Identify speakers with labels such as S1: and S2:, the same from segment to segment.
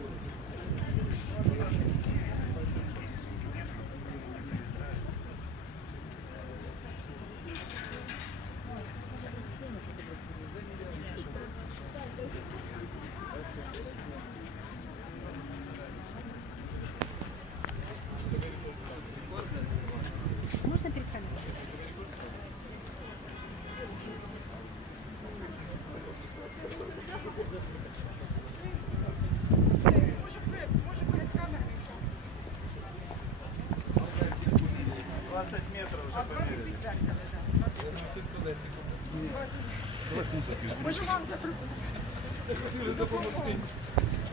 S1: Thank you. 20 метров уже померили. 20 куда секунду? Може вам запропонувати?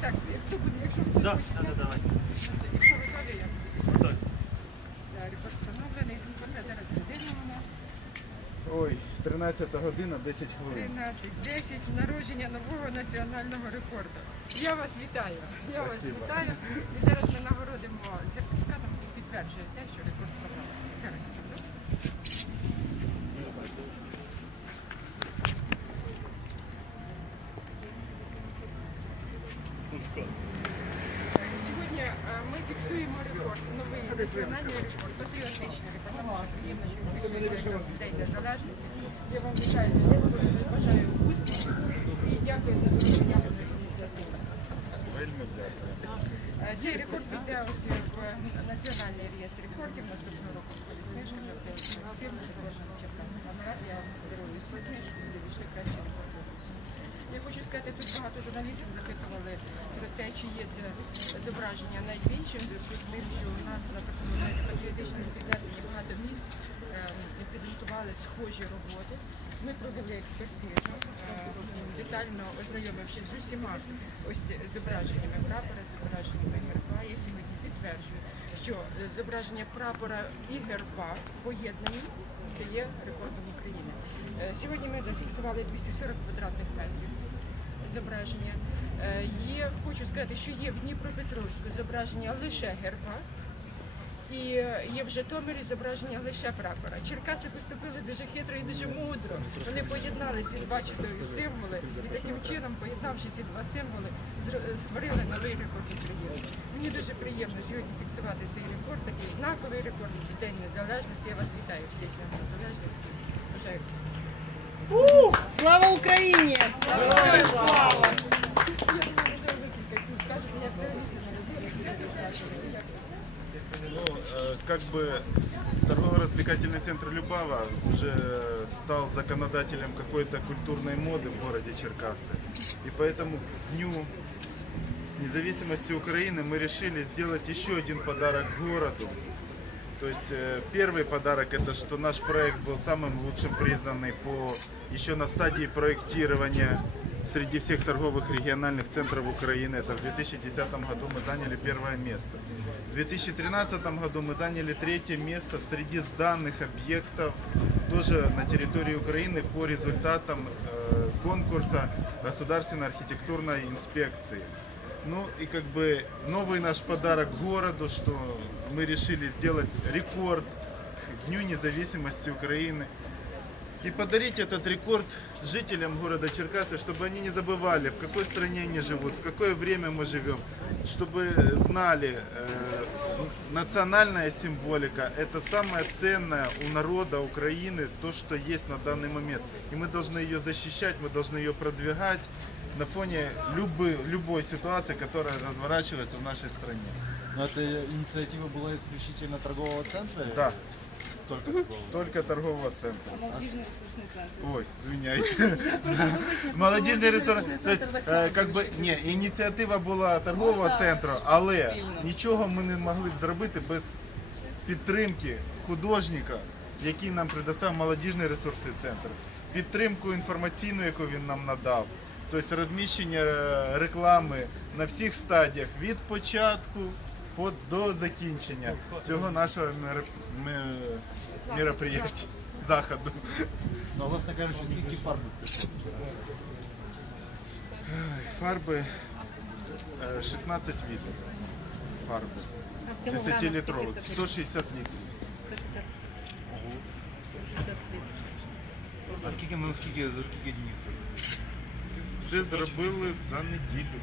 S1: Так, якщо буде, якщо
S2: буде. Давай.
S1: Якщо ви далі, буде.
S2: Так.
S3: Ой, 13 година, 10 хвилин.
S1: 13-10 народження нового національного рекорду. Я вас вітаю. Я
S3: Спасибо.
S1: вас вітаю. Е, Сьогодні е, ми фіксуємо рекорд, новий національний рекорд, патріотичний рекорд. Приємно, що День Незалежності. Я вам вітаю бажаю успіхів і дякую за доручення цю ініціативу.
S3: Вельми дякую.
S1: Е, Цей рекорд піде ось в національний реєстр рекордів. Наступного року входить книжка вже в з цим. А наразі я вам дарую свою книжку, де. Я хочу сказати, тут багато журналістів запитували про те, чи є зображення найбільшим, в зв'язку з тим, що у нас на такому патріотичному піднесенні багато міст ем, презентували схожі роботи. Ми провели експертизу, е, детально ознайомившись з усіма ось зображеннями прапора, зображеннями герба. Я сьогодні підтверджую, що зображення прапора і герба поєднані. Це є рекордом України. Е, Сьогодні ми зафіксували 240 квадратних метрів зображення. Е, Є, хочу сказати, що є в Дніпропетровську зображення лише герба. І е, є в Житомирі зображення лише прапора. Черкаси поступили дуже хитро і дуже мудро. Вони поєднали ці два чудові символи і таким чином, поєднавши ці два символи, створили новий рекорд України. Мені дуже приємно сьогодні фіксувати цей рекорд, такий знаковий рекорд День Незалежності. Я вас вітаю всіх Днем Незалежності. Бажаю всім.
S4: Слава Україні!
S1: Героям слава! Я думаю, можливо, ви кілька слів скажете, як взагалі це народилося.
S3: Ну, э, как бы торгово-развлекательный центр Любава уже стал законодателем какой-то культурной моды в городе Черкасы. И поэтому к Дню независимости Украины мы решили сделать еще один подарок городу. То есть э, первый подарок это что наш проект был самым лучшим признанный по еще на стадии проектирования среди всех торговых региональных центров Украины. Это в 2010 году мы заняли первое место. В 2013 году мы заняли третье место среди сданных объектов тоже на территории Украины по результатам э, конкурса Государственной архитектурной инспекции. Ну и как бы новый наш подарок городу, что мы решили сделать рекорд к Дню независимости Украины. И подарить этот рекорд жителям города Черкасы, чтобы они не забывали, в какой стране они живут, в какое время мы живем, чтобы знали, э, национальная символика – это самое ценное у народа Украины, то, что есть на данный момент. И мы должны ее защищать, мы должны ее продвигать на фоне любой, любой ситуации, которая разворачивается в нашей стране.
S5: Но эта инициатива была исключительно торгового центра?
S3: Да,
S5: Только торгового.
S3: только торгового центра.
S4: Молодіжний ресурсний центр.
S3: Ой, извиняйте. Молодіжний ресурс. То есть, е, как би, ні, ініціатива була торгового центру, але нічого ми не могли б зробити без підтримки художника, який нам предоставив молодіжний ресурсний центр, підтримку інформаційну, яку він нам надав. Тобто розміщення е, реклами на всіх стадіях від початку до закінчення цього нашого мероп- мероприятия, заходу.
S5: Ну, а власне кажучи, скільки фарби пішло?
S3: Фарби е, 16 видів. Фарби. 10-літрових, 160 літрів.
S5: А скільки, ну, скільки, за скільки днів це?
S3: Зробили за неділю.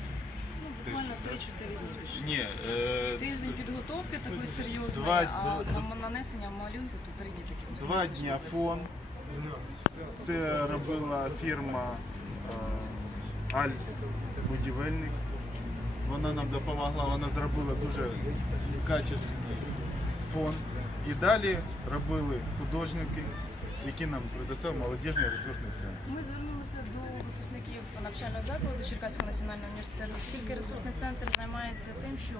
S4: Буквально 3-4 дні пішло.
S3: Ні, е,
S4: Тиждень підготовки такої серйозної,
S3: Два-
S4: а на нанесення малюнку то 3 дні такі.
S3: два
S4: працюють.
S3: фон. Це робила фірма е, Аль Будівельник. Вона нам допомогла, вона зробила дуже качественний фон. І далі робили художники, які нам предоставив молодіжний ресурсний центр.
S4: Ми звернулися до випускників навчального закладу Черкаського національного університету, оскільки ресурсний центр займається тим, що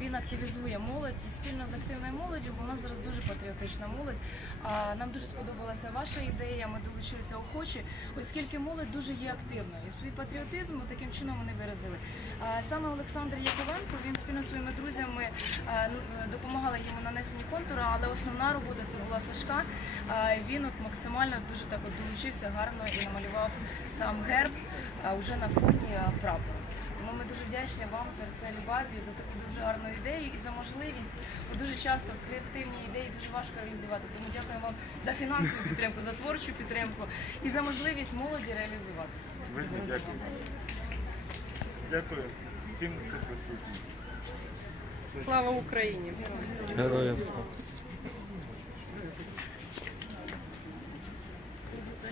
S4: він активізує молодь і спільно з активною молоддю, бо у нас зараз дуже патріотична молодь. Нам дуже сподобалася ваша ідея. Ми долучилися охочі, оскільки молодь дуже є активною. Свій патріотизм таким чином вони виразили. Саме Олександр Яковенко він спільно своїми друзями а, допомагала йому нанесенні контура, але основна робота це була Сашка. Він от максимально дуже так от долучився гарно і намалював сам герб а, уже на фоні прапору. Тому ми дуже вдячні вам це Любаві за таку дуже гарну ідею і за можливість. Бо дуже часто креативні ідеї дуже важко реалізувати. Тому дякую вам за фінансову підтримку, за творчу підтримку і за можливість молоді реалізуватися.
S3: Вельми дякую. Дякую всім, хто присутній.
S2: Слава Україні!
S5: Героям слава.